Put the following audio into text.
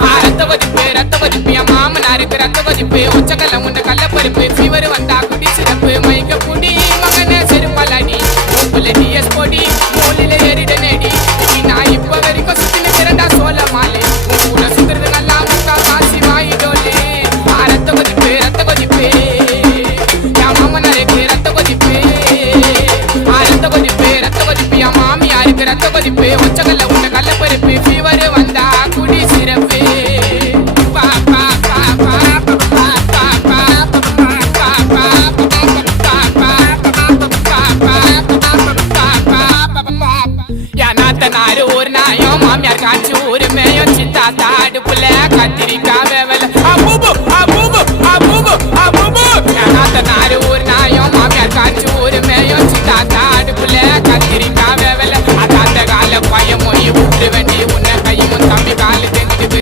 ரத்த கொதிப்பு ரத்த கொதிப்பு என் மாமனாருக்கு ரத்த கொதிப்பு ஒச்சக்கல்ல உண்ட கள்ளப்பருப்பு ஃபீவர் வந்தா குடி சிறப்பு மயக்க குடி மகனே செருப்பலாடி உப்புல டிஎஸ் பொடி மூலில ஏறிட நேடி நான் இப்ப வரைக்கும் சுத்தின திறந்தா சோழ மாலை கூட சுத்துறது நல்லா முக்கா காசி வாயிடோலே ரத்த கொதிப்பு ரத்த கொதிப்பு என் மாமனாருக்கு ரத்த கொதிப்பு ரத்த கொதிப்பு ரத்த கொதிப்பு என் மாமியாருக்கு ரத்த கொதிப்பு ஒச்சக்கல்ல உண்ட கள்ளப்பருப்பு ஃபீவர் வந்தா குடி சிறப்பு ஒரு நாயம் மாமியார் காய்ச்சி ஒரு மேயம் சித்தா தாடு புள்ள கத்திரிக்காய்